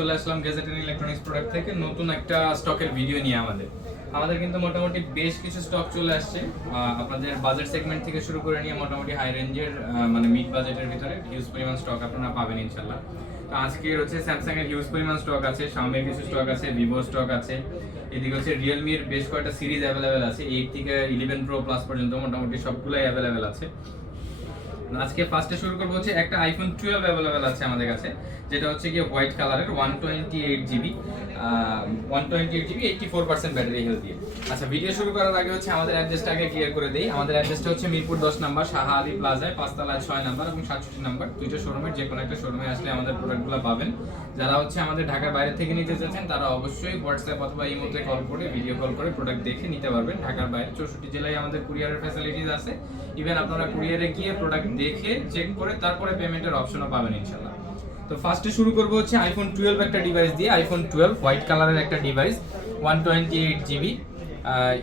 চলে আসলাম gadget and electronics product থেকে নতুন একটা স্টকের ভিডিও নিয়ে আমাদের কিন্তু মোটামুটি বেশ কিছু স্টক চলে আসছে আপনাদের বাজেট সেগমেন্ট থেকে শুরু করে নিয়ে মোটামুটি হাই রেঞ্জের মানে মিড বাজেটের ভিতরে হিউজ পরিমাণ স্টক আপনারা পাবেন ইনশাআল্লাহ। তো আজকে হচ্ছে স্যামসাং এর হিউজ পরিমাণ স্টক আছে, Xiaomi এর কিছু স্টক আছে, Vivo স্টক আছে, এদিকে হচ্ছে Realme এর বেশ কয়েকটা সিরিজ অ্যাভেলেবেল আছে, 8 থেকে 11 Pro Plus পর্যন্ত মোটামুটি সবগুলাই অ্যাভেলেবেল আছে। আজকে ফার্স্টে শুরু করব হচ্ছে একটা আইফোন 12 अवेलेबल আছে আমাদের কাছে, যেটা হচ্ছে কি হোয়াইট কালারের 128GB 128GB 84% ব্যাটারি হেলথ দিয়ে। আচ্ছা, ভিডিও শুরু করার আগে হচ্ছে আমাদের অ্যাড্রেসটা আগে ক্লিয়ার করে দেই। আমাদের অ্যাড্রেসটা হচ্ছে মিরপুর 10 নাম্বার শাহ আলী প্লাজায় 5 তলায় 6 নাম্বার এবং 67 নাম্বার, দুইটা শোরুমের যে কোনো একটা শোরুমে আসলে আমাদের প্রোডাক্টগুলো পাবেন। যারা হচ্ছে আমাদের ঢাকার বাইরে থেকে নিতে চাচ্ছেন তারা অবশ্যই হোয়াটসঅ্যাপ অথবা ইমোতে কল করে ভিডিও কল করে প্রোডাক্ট দেখে নিতে পারবেন। ঢাকার বাইরে 64 জেলায় আমাদের কুরিয়ারের ফ্যাসিলিটিস আছে। ইভেন আপনারা কুরিয়ারে গিয়ে প্রোডাক্ট দেখে চেক করে তারপরে পেমেন্টের অপশনও পাবেন ইনশাআল্লাহ। তো ফার্স্টে শুরু করব হচ্ছে আইফোন 12 একটা ডিভাইস দিয়ে। আইফোন 12 হোয়াইট কালারের একটা ডিভাইস, 128GB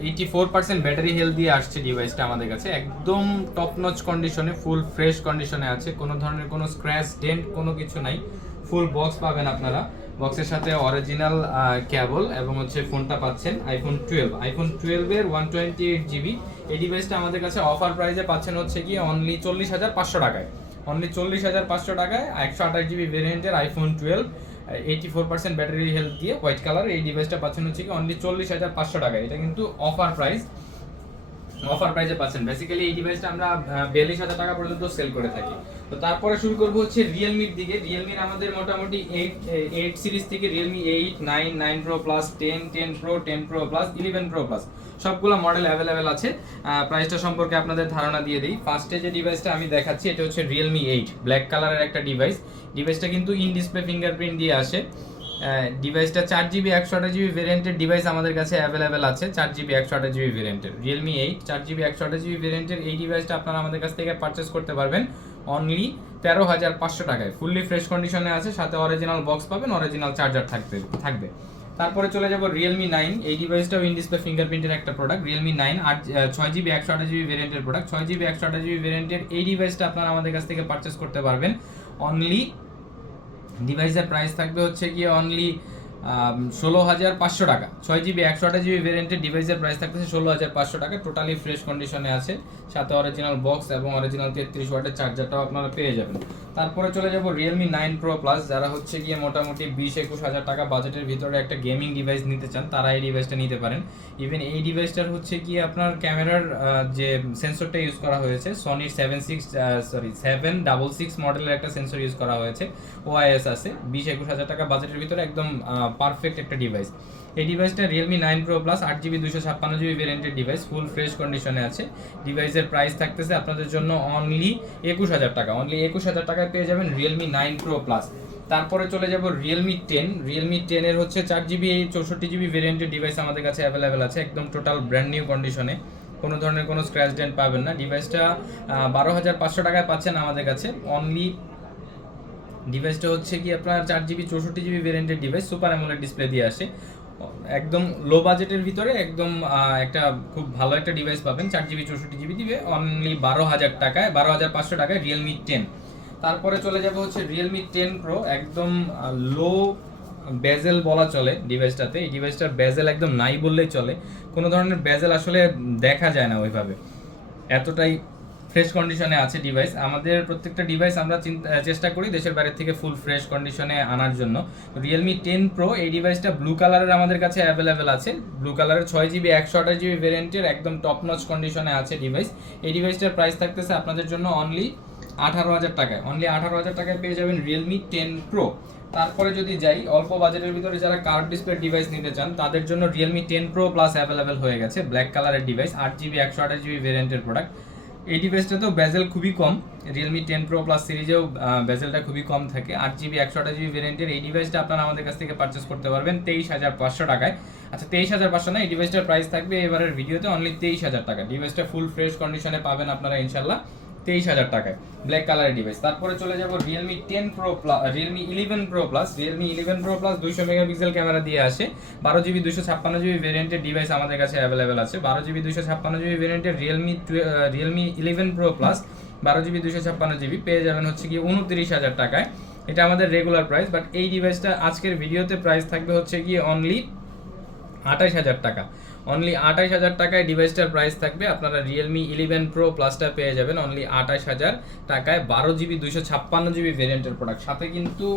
84% ব্যাটারি হেলথ দিয়ে আসছে ডিভাইসটা আমাদের কাছে। একদম টপ নচ কন্ডিশনে, ফুল ফ্রেশ কন্ডিশনে আছে, কোনো ধরনের কোনো স্ক্র্যাচ ডেন্ট কোনো কিছু নাই। ফুল বক্স পাবেন আপনারা, বক্সের সাথে অরিজিনাল কেবল এবং হচ্ছে ফোনটা পাচ্ছেন আইফোন 12 এর 128GB। এই ডিভাইসটা আমাদের কাছে অফার প্রাইসে পাচ্ছেন হচ্ছে কি অনলি 40,500 টাকায়। অনলি 40,500 টাকায় 128GB ভেরিয়েন্টের আইফোন 12 84% ব্যাটারি হেলথ দিয়ে হোয়াইট কালার এই ডিভাইসটা পাচ্ছেন হচ্ছে কি অনলি 40,500 টাকায়। এটা কিন্তু অফার প্রাইসে পাচ্ছেন। বেসিক্যালি এই ডিভাইসটা আমরা 42,000 টাকা পর্যন্ত সেল করে থাকি। তো তারপরে শুরু করব হচ্ছে রিয়েলমির দিকে। রিয়েলমির আমাদের মোটামুটি 8 সিরিজ থেকে Realme 8, 9, 9 Pro Plus, 10, 10 Pro, 10 Pro Plus, 11 Pro Plus সবগুলো মডেল অ্যাভেলেবেল আছে। প্রাইসটা সম্পর্কে আপনাদের ধারণা দিয়ে দিই। ফার্স্টে যে ডিভাইসটা আমি দেখাচ্ছি এটা হচ্ছে রিয়েলমি 8 ব্ল্যাক কালারের একটা ডিভাইসটা কিন্তু ইন ডিসপ্লে ফিঙ্গারপ্রিন্ট দিয়ে আসে। ডিভাইসটা 4GB 128GB ভেরিয়েন্টের ডিভাইস আমাদের কাছে অ্যাভেলেবেল আছে। 4GB 128GB ভেরিয়েন্টের রিয়েলমি 8 4GB 128GB ভেরিয়েন্টের এই ডিভাইসটা আপনারা আমাদের কাছ থেকে পারচেস করতে পারবেন অনলি 13,500 টাকায়। ফুললি ফ্রেশ কন্ডিশনে আছে, সাথে অরিজিনাল বক্স পাবেন, অরিজিনাল চার্জার থাকবে। তারপরে চলে যাব রিয়েলমি 9। এই ডিভাইসটাও ইন ডিসপ্লে ফিঙ্গারপ্রিন্টের একটা প্রোডাক্ট। রিয়েলমি 9 6GB 128GB ভেরিয়েন্টের প্রোডাক্ট। 6GB 128GB ভেরিয়েন্টের এই ডিভাইসটা আপনারা আমাদের কাছ থেকে পারচেস করতে পারবেন অনলি, ডিভাইসের প্রাইস থাকবে হচ্ছে গিয়ে অনলি 16,500 টাকা। 6GB 128GB ভেরিয়েন্টের ডিভাইসের প্রাইস থাকতেছে 16,500 টাকা। টোটালি ফ্রেশ কন্ডিশনে আছে, সাথে অরিজিনাল বক্স এবং অরিজিনাল 33 ওয়াটের চার্জারটাও আপনারা পেয়ে যাবেন। তারপরে চলে যাব রিয়েলমি 9 Pro Plus। যারা হচ্ছে গিয়ে মোটামুটি 20-21 হাজার টাকা বাজেটের ভিতরে একটা গেমিং ডিভাইস নিতে চান তারা এই ডিভাইসটা নিতে পারেন। ইভেন এই ডিভাইসটার হচ্ছে কি আপনার ক্যামেরার যে সেন্সরটা ইউজ করা হয়েছে সনির 766 মডেলের একটা সেন্সর ইউজ করা হয়েছে, ওআইএস আছে। 20-21 হাজার টাকা বাজেটের ভিতরে একদম পারফেক্ট একটা ডিভাইস। এই ডিভাইসটা Realme 9 Pro Plus 8GB 256GB ভেরিয়েন্টের ডিভাইস, ফুল ফ্রেশ কন্ডিশনে আছে। ডিভাইসের প্রাইস থাকতেছে আপনাদের জন্য অনলি 21,000 টাকা। অনলি 21,000 টাকায় পেয়ে যাবেন রিয়েলমি 9 Pro Plus। তারপরে চলে যাব রিয়েলমি 10 এর হচ্ছে 4GB 64GB ভেরিয়েন্টের ডিভাইস আমাদের কাছে অ্যাভেলেবেল আছে, একদম টোটাল ব্র্যান্ড নিউ কন্ডিশনে, কোনো ধরনের কোনো স্ক্র্যাচ ডেন্ট পাবেন না। ডিভাইসটা 12,500 টাকায় পাচ্ছেন আমাদের কাছে অনলি। ডিভাইসটা হচ্ছে কি আপনার 4GB 64GB ভেরিয়েন্টের ডিভাইস, সুপার অ্যামোলেড ডিসপ্লে দিয়ে আসে। একদম লো বাজেটের ভিতরে একদম একটা খুব ভালো একটা ডিভাইস পাবেন 4GB 64GB দিবে অনলি 12,000 টাকায়, 12,500 টাকায় রিয়েলমি 10। তারপরে চলে যাবে হচ্ছে রিয়েলমি 10 Pro। একদম লো বেজেল বলা চলে ডিভাইসটাতে। এই ডিভাইসটার বেজেল একদম নাই বললেই চলে, কোনো ধরনের বেজেল আসলে দেখা যায় না ওইভাবে, এতটাই ফ্রেশ কন্ডিশনে আছে ডিভাইস। আমাদের প্রত্যেকটা ডিভাইস আমরা চেষ্টা করি দেশের বাইরে থেকে ফুল ফ্রেশ কন্ডিশনে আনার জন্য। রিয়েলমি 10 Pro এই ডিভাইসটা ব্লু কালারের আমাদের কাছে অ্যাভেলেবেল আছে। ব্লু কালারের 6GB 128GB ভেরিয়েন্টের একদম টপ নচ কন্ডিশনে আছে ডিভাইস। এই ডিভাইসটার প্রাইস থাকতেছে আপনাদের জন্য অনলি 18,000 টাকায়। অনলি 18,000 টাকায় পেয়ে যাবেন রিয়েলমি 10 Pro। তারপরে যদি যাই অল্প বাজেটের ভিতরে যারা কার্ভ ডিসপ্লে ডিভাইস নিতে চান তাদের জন্য রিয়েলমি 10 Pro Plus অ্যাভেলেবেল হয়ে গেছে। ব্ল্যাক কালারের ডিভাইস, 8GB 128GB ভেরিয়েন্টের প্রোডাক্ট। এই ডিভাইসটাতেও বেজেল খুবই কম, রিয়েলমি 10 Pro Plus সিরিজেও বেজেলটা খুবই কম থাকে। 8GB 128GB ভেরিয়েন্টের এই ডিভাইসটা আপনারা আমাদের কাছ থেকে পারচেস করতে পারবেন 23,500 টাকায়। আচ্ছা, 23,500 না, এই ডিভাইসটার প্রাইস থাকবে এবারের ভিডিওতে অনলি 23,000 টাকা। ডিভাইসটা ফুল ফ্রেশ কন্ডিশনে পাবেন আপনারা ইনশাল্লাহ 23,000 টাকায়, ব্ল্যাক কালারের ডিভাইস। তারপরে চলে যাব Realme 11 Pro Plus। Realme 11 Pro Plus 200 megapixel camera দিয়ে আসে। 12GB 256GB ভেরিয়েন্টের ডিভাইস আমাদের কাছে অ্যাভেলেবেল আছে। 12GB 256GB ভেরিয়েন্টের Realme 11 Pro Plus 12GB 256GB পেয়ে যাবেন হচ্ছে কি 29,000 টাকায়। এটা আমাদের রেগুলার প্রাইস, বাট এই ডিভাইসটা আজকের ভিডিওতে প্রাইস থাকবে হচ্ছে গিয়ে অনলি 28,000 টাকা। অনলি 28,000 টাকায় ডিভাইসটার প্রাইস থাকবে। আপনারা রিয়েলমি 11 প্রো প্লাসটা পেয়ে যাবেন অনলি 28,000 টাকায়, 12GB 256GB ভেরিয়েন্টের প্রোডাক্ট। সাথে কিন্তু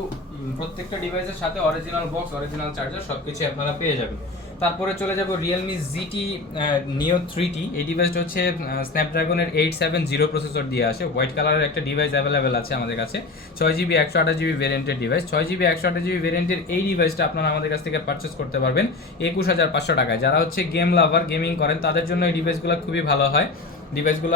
প্রত্যেকটা ডিভাইসের সাথে অরিজিনাল বক্স, অরিজিনাল চার্জার সবকিছু আপনারা পেয়ে যাবেন। তারপরে চলে যাব রিয়েলমি জিটি নিও 3T। এই ডিভাইসটা হচ্ছে স্ন্যাপড্রাগনের 870 প্রসেসর দিয়ে আসে। হোয়াইট কালারের একটা ডিভাইস অ্যাভেলেবেল আছে আমাদের কাছে, 6GB 128GB ভেরিয়েন্টের ডিভাইস। 6GB 128GB ভেরিয়েন্টের এই ডিভাইসটা আপনারা আমাদের কাছ থেকে পারচেস করতে পারবেন 21,500 টাকায়। যারা হচ্ছে গেম লাভার, গেমিং করেন, তাদের জন্য এই ডিভাইসগুলো খুবই ভালো হয়। ডিভাইসগুলো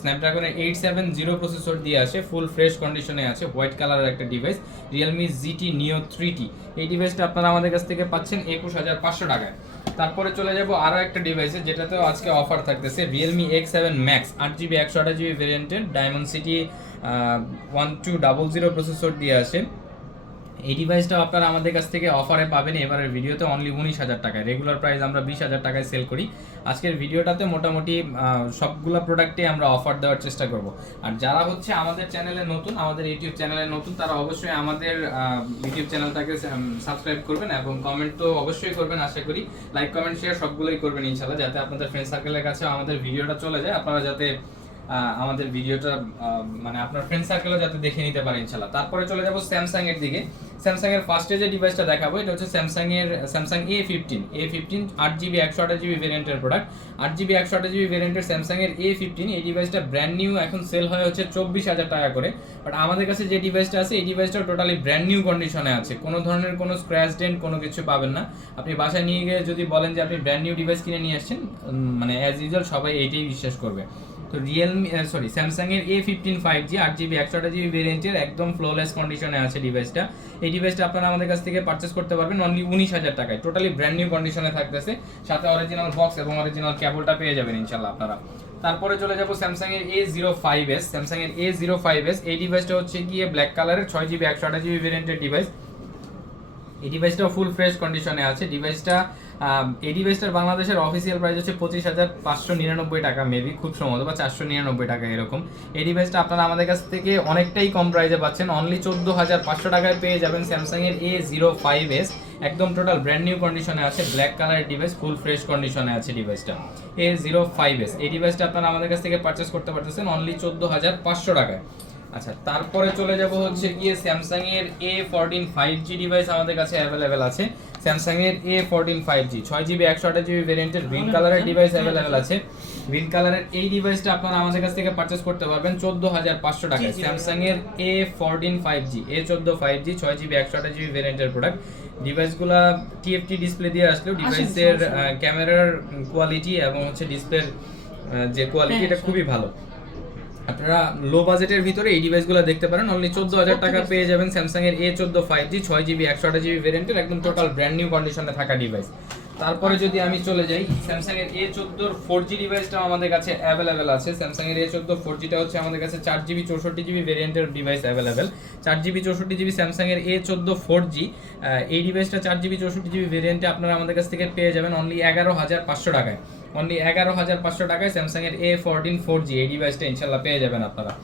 স্ন্যাপড্রাগনের 870 প্রসেসর দিয়ে আসে, ফুল ফ্রেশ কন্ডিশনে আছে, হোয়াইট কালারের একটা ডিভাইস, রিয়েলমি জিটি নিও 3T। এই ডিভাইসটা আপনারা আমাদের কাছ থেকে পাচ্ছেন 21,500 টাকায়। তারপরে চলে যাব আরও একটা ডিভাইসে, যেটাতেও আজকে অফার থাকতেছে, Realme X7 Max 8GB 128GB ভেরিয়েন্টের ডায়মন্ড সিটি 1200 প্রসেসর দিয়ে আসে। এই ডিভাইসটা আপনারা আমাদের কাছ থেকে অফারে পাবেন এবারের ভিডিওতে অনলি 19,000 টাকায়। রেগুলার প্রাইস আমরা 20,000 টাকায় সেল করি। আজকের ভিডিওটাতে মোটামুটি সবগুলো প্রোডাক্টে আমরা অফার দেওয়ার চেষ্টা করব। আর যারা হচ্ছে আমাদের চ্যানেলে নতুন, আমাদের ইউটিউব চ্যানেলে নতুন, তারা অবশ্যই আমাদের ইউটিউব চ্যানেলটাকে সাবস্ক্রাইব করবেন এবং কমেন্ট তো অবশ্যই করবেন, আশা করি লাইক কমেন্ট শেয়ার সবগুলোই করবেন ইনশাল্লাহ, যাতে আপনাদের ফ্রেন্ড সার্কেলের কাছে আমাদের ভিডিওটা চলে যায়, আপনারা যাতে আমাদের ভিডিওটা মানে আপনার ফ্রেন্ড সার্কেলও যাতে দেখে নিতে পারে ইনশাল্লাহ। তারপরে চলে যাব স্যামসাং এর দিকে। স্যামসাং এর ফার্স্টে যে ডিভাইসটা দেখাবো এটা হচ্ছে স্যামসাং A15 8GB 128GB ভেরিয়েন্টের প্রোডাক্ট। 8GB 128GB ভেরিয়েন্টের স্যামসাং এর A15। এই ডিভাইসটা ব্র্যান্ড নিউ এখন সেল হয় হচ্ছে 24,000 টাকা করে, বাট আমাদের কাছে যে ডিভাইসটা আছে এই ডিভাইসটা টোটালি ব্র্যান্ড নিউ কন্ডিশনে আছে, কোনো ধরনের কোনো স্ক্র্যাচ ডেন্ট কোনো কিছু পাবেন না। আপনি বাসায় নিয়ে গিয়ে যদি বলেন যে আপনি ব্র্যান্ড নিউ ডিভাইস কিনে নিয়ে আসছেন, মানে অ্যাজ ইউজুয়াল সবাই এইটাই বিশ্বাস করবে। তো স্যামসাং এর A15 5G 8GB 128GB ভেরিয়েন্টের একদম ফ্লোলেস কন্ডিশনে আছে ডিভাইসটা। এই ডিভাইসটা আপনারা আমাদের কাছ থেকে পারচেস করতে পারবেন অনলি 19,000 টাকায়, টোটালি ব্র্যান্ড নিউ কন্ডিশনে থাকতেছে, সাথে অরিজিনাল বক্স এবং অরিজিনাল কেবলটা পেয়ে যাবেন ইনশাল্লাহ আপনারা। তারপরে চলে যাব স্যামসাং এর A05s। স্যামসাং এর A05s এই ডিভাইসটা হচ্ছে গিয়ে ব্ল্যাক কালারের 6GB 128GB ভেরিয়েন্টের ডিভাইস। এই ডিভাইসটাও ফুল ফ্রেশ কন্ডিশনে আছে। এই ডিভাইসটার বাংলাদেশের অফিসিয়াল প্রাইস হচ্ছে 25,599 টাকা, মেবি খুব সম্ভবত, বা 499 টাকা এরকম। এই ডিভাইসটা আপনারা আমাদের কাছ থেকে অনেকটাই কম প্রাইসে পাচ্ছেন, অনলি 14,500 টাকায় পেয়ে যাবেন স্যামসাং এর A05s। একদম টোটাল ব্র্যান্ড নিউ কন্ডিশনে আছে, ব্ল্যাক কালারের ডিভাইস, ফুল ফ্রেশ কন্ডিশনে আছে ডিভাইসটা A05s। এই ডিভাইসটা আপনারা আমাদের কাছ থেকে পারচেস করতে পারতেছেন অনলি 14,500 টাকায়। আচ্ছা, তারপরে চলে যাব হচ্ছে গিয়ে স্যামসাং এর A14 5G ডিভাইস আমাদের কাছে অ্যাভেলেবেল আছে। স্যামসাং এর A14 5G 6GB 128GB ভেরিয়েন্টের গ্রিন কালারের ডিভাইস অ্যাভেলেবেল আছে। গ্রিন কালারের এই ডিভাইসটা আপনারা আমাদের কাছ থেকে পারচেস করতে পারবেন 14,500 টাকায়। স্যামসাং এর A14 5G A14 5G 6GB 128GB ভেরিয়েন্টের প্রোডাক্ট। ডিভাইসগুলো TFT ডিসপ্লে দিয়ে আসলেও ডিভাইসের ক্যামেরার কোয়ালিটি এবং হচ্ছে ডিসপ্লের যে কোয়ালিটি এটা খুবই ভালো। আপনারা লো বাজেটের ভিতরে এই ডিভাইসগুলো দেখতে পারেন, অনলি 14,000 টাকা পেয়ে যাবেন স্যামসাং এর A14 5G 6GB 128GB ভেরিয়েন্টের একদম টোটাল ব্র্যান্ড নিউ কন্ডিশনে থাকা ডিভাইস। তারপরে যদি আমি চলে যাই, স্যামসাং এর A14 4G ডিভাইসটাও আমাদের কাছে অ্যাভেলেবেল আছে। স্যামসাং এর A14 4Gটা হচ্ছে আমাদের কাছে 4GB 64GB ভেরিয়েন্টের device available. 4GB 64GB Samsung এর A14 4G এই ডিভাইসটা 4GB 64GB ভেরিয়েন্টে আপনারা আমাদের কাছ থেকে পেয়ে যাবেন অনলি 11,500 টাকায়। অনলি 11,500 টাকায় স্যামসাং এর A14 4G এই ডিভাইসটা ইনশাল্লাহ পেয়ে যাবেন আপনারা।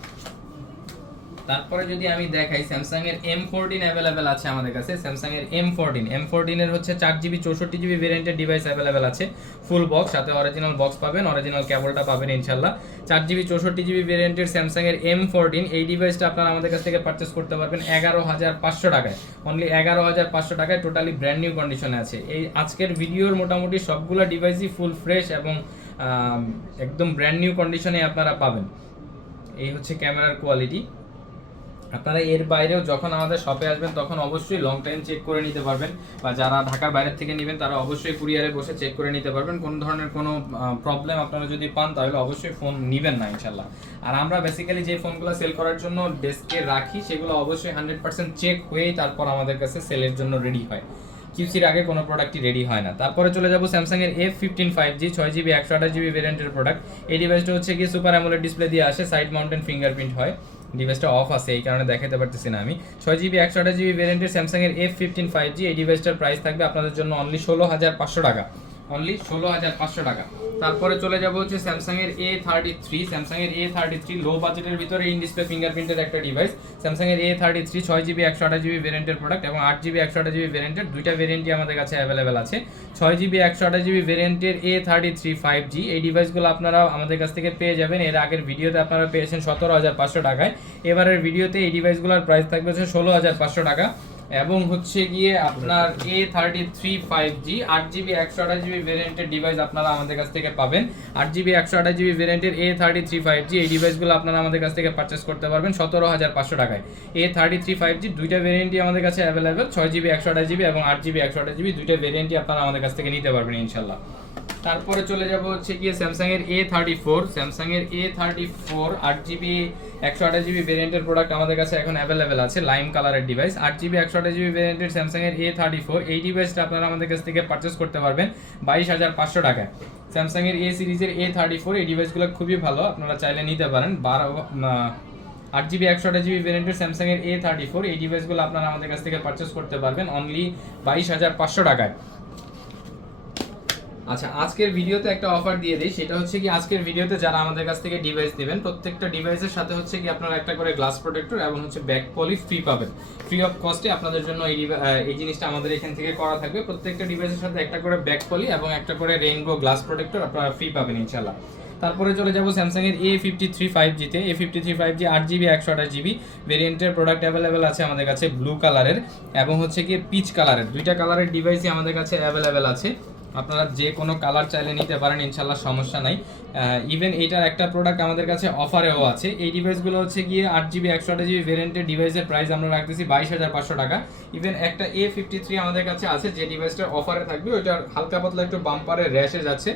তারপরে যদি আমি দেখাই, স্যামসাং এর M14 অ্যাভেলেবেল আছে আমাদের কাছে। স্যামসাং এর M14 এর হচ্ছে 4GB 64GB ভেরিয়েন্টের ডিভাইস অ্যাভেলেবেল আছে, ফুল বক্স, সাথে অরিজিনাল বক্স পাবেন, অরিজিনাল কেবলটা পাবেন ইনশাল্লাহ। 4GB 64GB ভেরিয়েন্টের স্যামসাং এর M14 এই ডিভাইসটা আপনারা আমাদের কাছ থেকে পারচেস করতে পারবেন 11,500 টাকায়, অনলি 11,500 টাকায়, টোটালি ব্র্যান্ড নিউ কন্ডিশনে আছে। এই আজকের ভিডিওর মোটামুটি সবগুলো ডিভাইসই ফুল ফ্রেশ এবং একদম ব্র্যান্ড নিউ কন্ডিশনে আপনারা পাবেন। এই হচ্ছে ক্যামেরার কোয়ালিটি। আপনারা এর বাইরেও যখন আমাদের শপে আসবেন তখন অবশ্যই লং টাইম চেক করে নিতে পারবেন, বা যারা ঢাকার বাইরে থেকে নেবেন তারা অবশ্যই কুরিয়ারে বসে চেক করে নিতে পারবেন। কোনো ধরনের কোনো প্রবলেম আপনারা যদি পান তাহলে অবশ্যই ফোন নেবেন না ইনশাল্লাহ। আর আমরা বেসিক্যালি যে ফোনগুলো সেল করার জন্য ডেস্কে রাখি সেগুলো অবশ্যই 100% চেক হয়েই তারপর আমাদের কাছে সেলের জন্য রেডি হয়, কিউসির আগে কোনো প্রোডাক্টই রেডি হয় না। তারপরে চলে যাব স্যামসাং এর F15 5G 6GB 128GB ভেরিয়েন্টের প্রোডাক্ট। এই ডিভাইসটা হচ্ছে কি সুপার অ্যামোলেড ডিসপ্লে দিয়ে আসে, সাইড মাউন্টেন ফিঙ্গারপ্রিন্ট হয়। ডিভাইসটা অফ আছে এই কারণে দেখাতে পারতেছি না আমি। 6GB 128GB ভেরিয়েন্টের স্যামসাং এর F15 5G এই ডিভাইসটার প্রাইস থাকবে আপনাদের জন্য অনলি 16,500 টাকা, অনলি 16,500 টাকা। তারপরে চলে যাব হচ্ছে স্যামসাং এর A33, স্যামসাং এর A33 লো বাজেটের ভিতরে ইন ডিসপ্লে ফিঙ্গারপ্রিন্টের একটা ডিভাইস। স্যামসাং এর A33 6GB 128GB ভেরিয়েন্টের প্রোডাক্ট এবং 8GB 128GB ভেরিয়েন্টের দুইটা ভেরিয়েন্টই আমাদের কাছে অ্যাভেলেবেল আছে। 6GB 128GB ভেরিয়েন্টের A33 5G এই ডিভাইসগুলো আপনারা আমাদের কাছ থেকে পেয়ে যাবেন। এর আগের ভিডিওতে আপনারা পেয়েছেন 17,500 টাকায়, এবারের ভিডিওতে এই ডিভাইসগুলোর প্রাইস থাকবে হচ্ছে 16,500 টাকা। এবং হচ্ছে গিয়ে আপনার A33 5G 8GB 128GB ভেরিয়েন্টের ডিভাইস আপনারা আমাদের কাছ থেকে পাবেন। 8GB 128GB ভেরিয়েন্টের A33 5G এই ডিভাইসগুলো আপনারা আমাদের কাছ থেকে পারচেস করতে পারবেন 17,500 টাকায়। A33 5G দুইটা ভেরিয়েন্টই আমাদের কাছে অ্যাভেলেবেল, 6GB 128GB এবং 8GB 128GB দুইটা ভেরিয়েন্টই আপনারা আমাদের কাছ থেকে নিতে পারবেন ইনশাল্লাহ। তারপরে চলে যাব হচ্ছে গিয়ে স্যামসাং এর A34, স্যামসাং এর A34 8GB 128GB ভেরিয়েন্টের প্রোডাক্ট আমাদের কাছে এখন অ্যাভেলেবেল আছে, লাইম কালারের ডিভাইস। 8GB 128GB ভেরিয়েন্টের স্যামসাং এর A34 এই ডিভাইসটা আপনারা আমাদের কাছ থেকে পারচেস করতে পারবেন 22,500 টাকায়। স্যামসাং এর A সিরিজের A34 এই ডিভাইসগুলো খুবই ভালো, আপনারা চাইলে নিতে পারেন। 8GB 128GB ভেরিয়েন্টের স্যামসাং এর A34 এই ডিভাইসগুলো আপনারা আমাদের কাছ থেকে পারচেস করতে পারবেন অনলি 22,500 টাকায়। আচ্ছা, আজকের ভিডিওতে একটা অফার দিয়ে দিই, সেটা হচ্ছে কি আজকের ভিডিওতে যারা আমাদের কাছ থেকে ডিভাইস নেবেন প্রত্যেকটা ডিভাইসের সাথে হচ্ছে কি আপনারা একটা করে গ্লাস প্রোটেক্টর এবং হচ্ছে ব্যাক পলি ফ্রি পাবেন। ফ্রি অফ কস্টে আপনাদের জন্য এই জিনিসটা আমাদের এখান থেকে করা থাকবে। প্রত্যেকটা ডিভাইসের সাথে একটা করে ব্যাক পলি এবং একটা করে রেইনবো গ্লাস প্রোটেক্টর আপনারা ফ্রি পাবেন ইনশাআল্লাহ। তারপরে চলে যাব স্যামসাং এর A53 5G তে। A53 5G 8GB 128GB ভেরিয়েন্টের প্রোডাক্ট অ্যাভেলেবেল আছে আমাদের কাছে, ব্লু কালারের এবং হচ্ছে কি পিচ কালারের, দুইটা কালারের ডিভাইসই আমাদের কাছে অ্যাভেলেবেল আছে। আপনারা যে কোনো কালার চাইলে নিতে পারেন ইনশাল্লাহ, সমস্যা নাই। ইভেন এইটার একটা প্রোডাক্ট আমাদের কাছে অফারেও আছে। এই ডিভাইসগুলো হচ্ছে গিয়ে 8GB 128GB ভেরিয়েন্টের ডিভাইসের প্রাইস আমরা রাখতেছি 22,500 টাকা। ইভেন একটা A53 আমাদের কাছে আছে যে ডিভাইসটার অফারে থাকবে, ওইটার হালকা পাতলা একটু বাম্পারে র্যাশেজ আছে,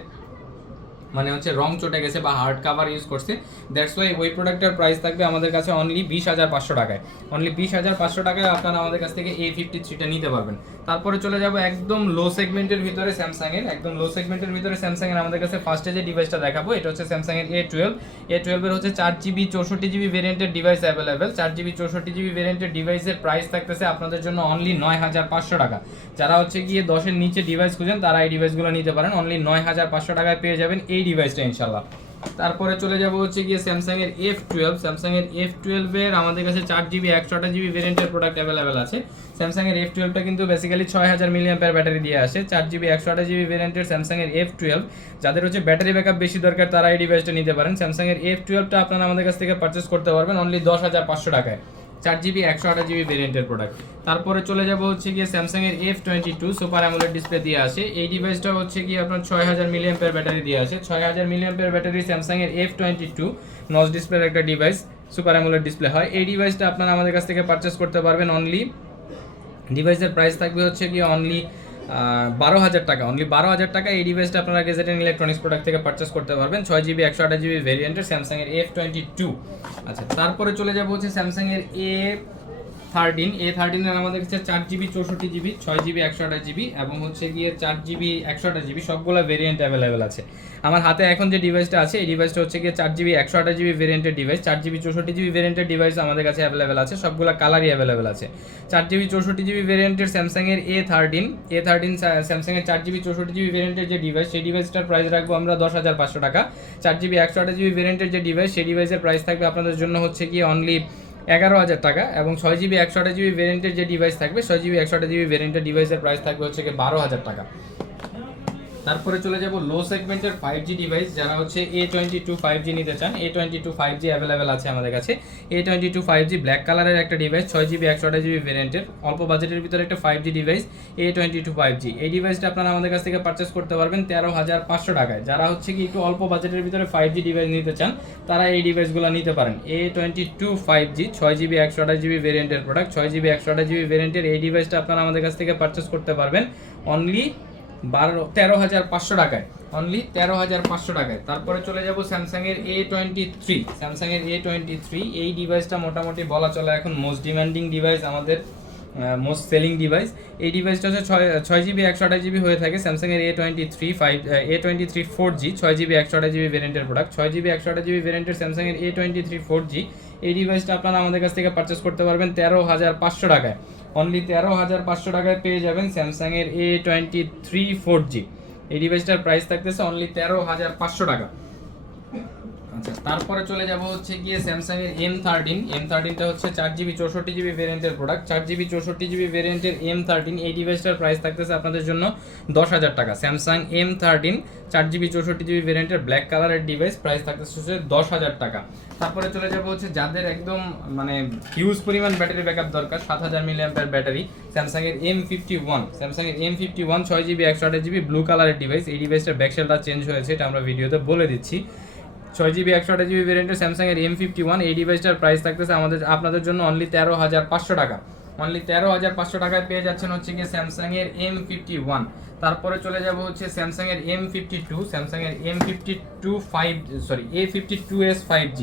মানে হচ্ছে রং চটে গেছে বা হার্ড কাভার ইউজ করছে, দ্যাটস ওয়াই ওই প্রোডাক্টের প্রাইস থাকবে আমাদের কাছে অনলি 20,500 টাকায়। অনলি 20,500 টাকায় আপনারা আমাদের কাছ থেকে A53টা নিতে পারবেন। তারপরে চলে যাব একদম লো সেগমেন্টের ভিতরে স্যামসাংয়ের, একদম লো সেগমেন্টের ভিতরে স্যামসাংয়ের আমাদের কাছে ফার্স্টে যে ডিভাইসটা দেখাবো এটা হচ্ছে স্যামসাংয়ের A12 এর হচ্ছে 4GB 64GB ভেরিয়েন্টের ডিভাইস অ্যাভেলেবেল। 4GB 64GB ভেরিয়েন্টের ডিভাইসের প্রাইস থাকতেছে আপনাদের জন্য অনলি 9,500 টাকা। যারা হচ্ছে গিয়ে 10-এর নিচে ডিভাইস খুঁজেন তারা এই ডিভাইসগুলো নিতে পারেন, অনলি 9,500 টাকায় পেয়ে যাবেন এই ডিভাইসটা ইনশাআল্লাহ। তারপরে চলে যাব হচ্ছে গিয়ে স্যামসাং এর F12, স্যামসাং এর F12 এর আমাদের কাছে 4GB 128GB ভেরিয়েন্টের প্রোডাক্ট অ্যাভেলেবেল আছে। স্যামসাং এর F12টা কিন্তু বেসিক্যালি 6000 mAh ব্যাটারি দিয়ে আসে। 4GB 128GB ভেরিয়েন্টের স্যামসাং এর F12 যাদের হচ্ছে ব্যাটারি ব্যাকআপ বেশি দরকার তারা এই ডিভাইসটা নিতে পারেন। স্যামসাং এর F12টা আপনারা আমাদের কাছ থেকে পারচেজ করতে পারবেন অনলি 10,500 টাকায়, 4GB 128GB ভেরিয়েন্টের প্রোডাক্ট। তারপরে চলে যাব হচ্ছে গিয়ে স্যামসাং এর F22 সুপার অ্যামোলেড ডিসপ্লে দিয়ে আসে। এই ডিভাইসটা হচ্ছে গিয়ে আপনার 6000 mAh ব্যাটারি দিয়ে আসে। 6000 mAh ব্যাটারি স্যামসাং এর F22 নচ ডিসপ্লের একটা ডিভাইস, সুপার অ্যামোলেড ডিসপ্লে হয়। এই ডিভাইসটা আপনারা আমাদের কাছ থেকে পারচেস করতে পারবেন অনলি, ডিভাইসের প্রাইস থাকবে হচ্ছে গিয়ে অনলি 12,000 টাকা। অনলি 12,000 টাকা এই ডিভাইসটা আপনারা গেজেটেড ইলেকট্রনিক্স প্রোডাক্ট থেকে পারচেস করতে পারবেন 6GB 128GB ভেরিয়েন্টের স্যামসাং এর F22। আচ্ছা, তারপরে চলে যাব হচ্ছে স্যামসাং এর A13 এর আমাদের কাছে 4GB 64GB 6GB 128GB এবং হচ্ছে গিয়ে 4GB 128GB সবগুলো ভেরিয়েন্ট অ্যাভেলেবেল আছে। আমার হাতে এখন যে ডিভাইসটা আছে এই ডিভাইসটা হচ্ছে গিয়ে 4GB 128GB ভেরিয়েন্টের ডিভাইস। 4GB 64GB ভেরিয়েন্টের ডিভাইস আমাদের কাছে অ্যাভেলেবেল আছে, সবগুলো কালারই অ্যাভেলেবেল আছে। 4GB 64GB ভেরিয়েন্টের স্যামসাং এর A13 স্যামসাং এর 4GB 64GB ভেরিয়েন্টের যে ডিভাইস সেই ডিভাইসটার প্রাইস রাখবো আমরা 10,500 টাকা। 4GB 128GB ভেরিয়েন্টের যে ডিভাইস সেই ডিভাইসের প্রাইস থাকবে আপনাদের জন্য হচ্ছে গিয়ে অনলি 11,000 টাকা এবং 6GB 128GB ভেরিয়েন্টের যে ডিভাইস থাকবে 6GB 128GB ভেরিয়েন্টের ডিভাইসের প্রাইস থাকবে হচ্ছে গিয়ে 12,000 টাকা। তারপরে চলে যাব লো সেগমেন্টের 5G ডিভাইস, যারা হচ্ছে A22 5G নিতে চান। A22 5G অ্যাভেলেবেল আছে আমাদের কাছে। A22 5G ব্ল্যাক কালারের একটা ডিভাইস, 6GB 128GB ভেরিয়েন্টের, অল্প বাজেটের ভিতরে একটা 5G ডিভাইস A22 5G। এই ডিভাইসটা আপনারা আমাদের কাছ থেকে পারচেস করতে পারবেন 13,500 টাকায়। যারা হচ্ছে কি একটু অল্প বাজেটের ভিতরে 5G ডিভাইস নিতে চান তারা এই ডিভাইসগুলো নিতে পারেন। A22 5G 6GB 128GB ভেরিয়েন্টের প্রোডাক্ট, 6GB 128GB ভেরিয়েন্টের এই ডিভাইসটা আপনারা আমাদের কাছ থেকে পারচেস করতে পারবেন অনলি 13,500 টাকায়, অনলি 13,500 টাকায়। তারপরে চলে যাব স্যামসাং এর A23, স্যামসাং এর A23 এই ডিভাইসটা মোটামুটি বলা চলে এখন মোস্ট ডিমান্ডিং ডিভাইস, আমাদের মোস্ট সেলিং ডিভাইস। এই ডিভাইসটা হচ্ছে 6GB 128GB হয়ে থাকে। স্যামসাং এর A23 4G 6GB 128GB ভেরিয়েন্টের প্রোডাক্ট, 6GB 128GB ভেরিয়েন্টের স্যামসাং এর A23 4G এই ডিভাইসটা আপনারা আমাদের কাছ থেকে পারচেস করতে পারবেন 13,500 টাকায়, অনলি 13,500 টাকায় পেয়ে যাবেন স্যামসাং এর A23 4G। এই ডিভাইসটার প্রাইস থাকতেছে অনলি 13,500 টাকা। আচ্ছা, তারপরে চলে যাব হচ্ছে গিয়ে স্যামসাং এর M13টা হচ্ছে 4GB 64GB ভেরিয়েন্টের প্রোডাক্ট। 4GB 64GB ভেরিয়েন্টের M13 এই ডিভাইসটার প্রাইস থাকতেছে আপনাদের জন্য 10,000 টাকা। স্যামসাং M13 4GB 64GB ভেরিয়েন্টের ব্ল্যাক কালারের ডিভাইস, প্রাইস থাকতেছে 10,000 টাকা। তারপরে চলে যাব হচ্ছে যাদের একদম মানে হিউজ পরিমাণ ব্যাটারি ব্যাকআপ দরকার, 7000 mAh ব্যাটারি, স্যামসাং এর M51 6GB 128GB ব্লু কালারের ডিভাইস। এই ডিভাইসটার ব্যাকশেলটা চেঞ্জ হয়েছে, এটা আমরা ভিডিওতে বলে দিচ্ছি। 6GB 128GB ভেরিয়েন্টের স্যামসাং এর M51 এই ডিভাইসটার প্রাইস থাকতেছে আপনাদের জন্য অনলি 13,500 টাকা। অনলি 13,500 টাকায় পেয়ে যাচ্ছেন হচ্ছে গিয়ে স্যামসাং এর M51। তারপরে চলে যাব হচ্ছে স্যামসাং এর A52s 5G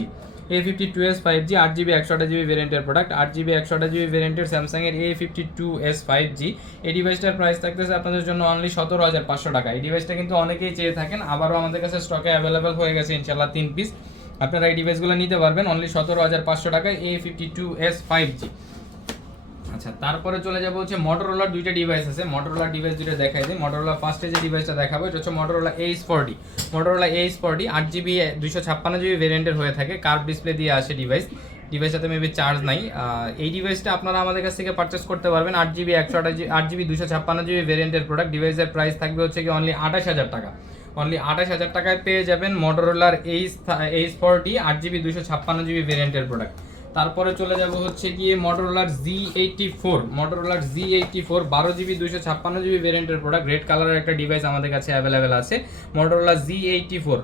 8GB 128GB ভেরিয়েন্টের প্রোডাক্ট। 8GB 128GB ভেরিয়েন্টের স্যামসাং এর A52s 5G এই ডিভাইসটার প্রাইস থাকতেছে আপনাদের জন্য অনলি 17,500 টাকা। এই ডিভাইসটা কিন্তু অনেকেই চেয়ে থাকেন, আবারও আমাদের কাছে স্টকে অ্যাভেলেবেল হয়ে গেছে ইনশাআল্লাহ 3 পিস। আপনারা এই ডিভাইসগুলো নিতে পারবেন অনলি 17,500 টাকায় A52s 5G। আচ্ছা, তারপরে চলে যাব হচ্ছে মোটরোলার দুইটা ডিভাইস আছে, মোটরোলার ডিভাইস দুটো দেখাই দিই। মোটরোলা ফার্স্টে যে ডিভাইসটা দেখাবো এটা হচ্ছে Motorola Ace40। Motorola Ace40 8GB 256GB ভেরিয়েন্টের হয়ে থাকে, কার্ভ ডিসপ্লে দিয়ে আসে ডিভাইসটাতে মেবি চার্জ নাই। এই ডিভাইসটা আপনারা আমাদের কাছ থেকে পারচেস করতে পারবেন 8GB 256GB ভেরিয়েন্টের প্রোডাক্ট। ডিভাইসের প্রাইস থাকবে হচ্ছে কি অনলি 28,000 টাকা। অনলি 28,000 টাকায় পেয়ে যাবেন মোটরোলার Ace40 8GB 256GB ভেরিয়েন্টের প্রোডাক্ট। তারপরে চলে যাব হচ্ছে গিয়ে মোটরোলার Z84 12GB 256GB ভেরিয়েন্টের প্রোডাক্ট, রেড কালারের একটা ডিভাইস আমাদের কাছে অ্যাভেলেবেল আছে। মোটরোলা Z84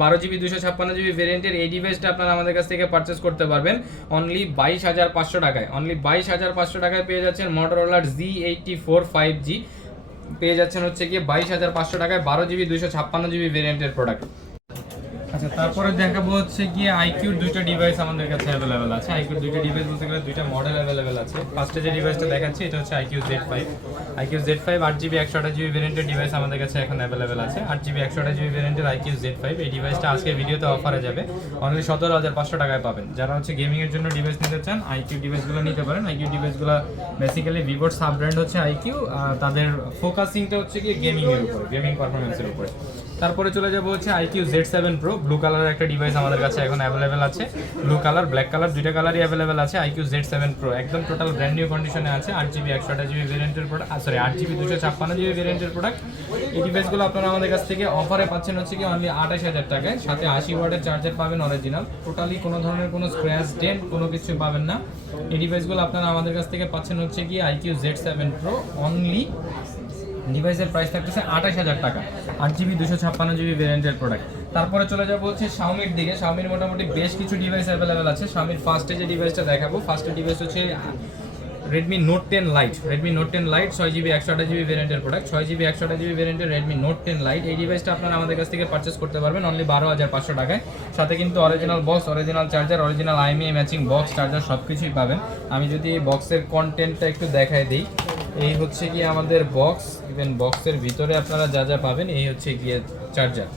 12GB 256GB ভেরিয়েন্টের এই ডিভাইসটা আপনারা আমাদের কাছ থেকে পারচেস করতে পারবেন অনলি 22,500 টাকায়। অনলি 22,500 টাকায় পেয়ে যাচ্ছেন মোটরোলার Z84 5G, পেয়ে যাচ্ছেন হচ্ছে গিয়ে 22,500 টাকায় 12GB 256GB ভেরিয়েন্টের প্রোডাক্ট। আচ্ছা, তারপরে দেখাবো হচ্ছে গিয়ে আইকিউর দুইটা ডিভাইস আমাদের কাছে অ্যাভেলেবেল আছে। আইকিউর দুইটা ডিভাইস বলতে গেলে দুইটা মডেল অ্যাভেলেবেল আছে। ফার্স্টে যে ডিভাইসটা দেখাচ্ছি এটা হচ্ছে আইকিউ Z5 8GB 128GB ভেরিয়েন্টের ডিভাইস আমাদের কাছে এখন অ্যাভেলেবেল আছে। 8GB 128GB ভেরিয়েন্টের আইকিউ Z5 এই ডিভাইসটা আজকে ভিডিওতে অফারে যাবে অনলি 17,500 টাকায় পাবেন। যারা হচ্ছে গেমিং এর জন্য ডিভাইস নিতে চান আইকিউ ডিভাইসগুলো নিতে পারেন। আইকিউ ডিভাইসগুলো বেসিক্যালি ভিভোর সাব ব্র্যান্ড হচ্ছে আইকিউ, তাদের ফোকাসিংটা হচ্ছে কি গেমিং এর উপরে, গেমিং পারফরম্যান্সের উপরে। তারপরে চলে যাব হচ্ছে আইকিউ Z7 Pro ব্লু কালারের একটা ডিভাইস আমাদের কাছে এখন অ্যাভেলেবেল আছে। ব্লু কালার ব্ল্যাক কালার দুইটা কালারই অ্যাভেলেবেল আছে। আইকিউ Z7 Pro একদম টোটাল ব্র্যান্ড নিউ কন্ডিশনে আছে। 8GB 128GB ভেরিয়েন্টের প্রোডাক্ট, 8GB 256GB ভেরিয়েন্টের প্রোডাক্ট। এই ডিভাইসগুলো আপনারা আমাদের কাছ থেকে অফারে পাচ্ছেন হচ্ছে কি অনলি 28,000 টাকায়, সাথে 80 ওয়াটের চার্জার পাবেন অরিজিনাল। টোটালি কোনো ধরনের কোনো স্ক্র্যাচ ডেন্ট কোনো কিছু পাবেন না। এই ডিভাইসগুলো আপনারা আমাদের কাছ থেকে পাচ্ছেন হচ্ছে কি আইকিউ Z7 Pro অনলি, ডিভাইসের প্রাইস থাকতেছে 28,000 টাকা, 8GB 256GB ভেরিয়েন্টের প্রোডাক্ট। তারপরে চলে যাবো হচ্ছে শাওমির দিকে। শাওমির মোটামুটি বেশ কিছু ডিভাইস অ্যাভেলেবেল আছে। শাওমির ফার্স্টে যে ডিভাইসটা দেখাবো, ফার্স্টের ডিভাইস হচ্ছে Redmi Note 10 Lite 6GB 128GB ভেরিয়েন্টের প্রোডাক্ট। 6GB 128GB ভেরিয়েন্টের Redmi Note 10 Lite এই ডিভাইসটা আপনারা আমাদের কাছ থেকে পারচেস করতে পারবেন অনলি 12,500 টাকায়, সাথে কিন্তু original box, original charger, original IMEI matching box charger সব কিছুই পাবেন। আমি যদি বক্সের কন্টেন্টটা একটু দেখাই দিই, এই হচ্ছে গিয়ে আমাদের বক্স, ইভেন বক্সের ভিতরে আপনারা যা যা পাবেন এই হচ্ছে গিয়ে চার্জার।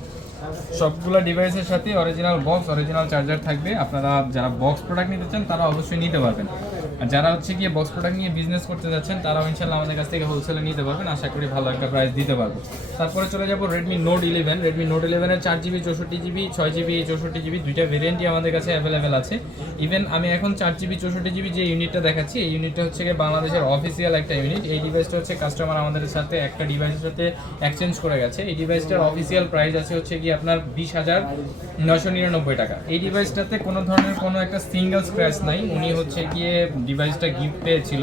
সবগুলো ডিভাইসের সাথে অরিজিনাল বক্স, অরিজিনাল চার্জার থাকবে। আপনারা যারা বক্স প্রোডাক্ট নিতে চান তারা অবশ্যই নিতে পারবেন, আর যারা হচ্ছে গিয়ে বক্স প্রোডাক্ট নিয়ে বিজনেস করতে যাচ্ছেন তারাও ইনশাল্লাহ আমাদের কাছ থেকে হোলসেলে নিতে পারবেন, আশা করি ভালো একটা প্রাইস দিতে পারবো। তারপরে চলে যাবো Redmi Note 11 এর 4GB 64GB 6GB 64GB দুইটা ভেরিয়েন্টই আমাদের কাছে অ্যাভেলেবেল আছে। ইভেন আমি এখন 4GB 64GB যে ইউনিটটা দেখাচ্ছি এই ইউনিটটা হচ্ছে গিয়ে বাংলাদেশের অফিসিয়াল একটা ইউনিট। এই ডিভাইসটা হচ্ছে কাস্টমার আমাদের সাথে একটা ডিভাইসের সাথে এক্সচেঞ্জ করে গেছে। এই ডিভাইসটার অফিসিয়াল প্রাইস আছে হচ্ছে গিয়ে আপনার 20,999 টাকা। এই ডিভাইসটাতে কোনো ধরনের কোনো একটা সিঙ্গেল স্ক্র্যাচ নাই। উনি হচ্ছে গিয়ে ডিভাইসটা গিফট পেয়েছিল,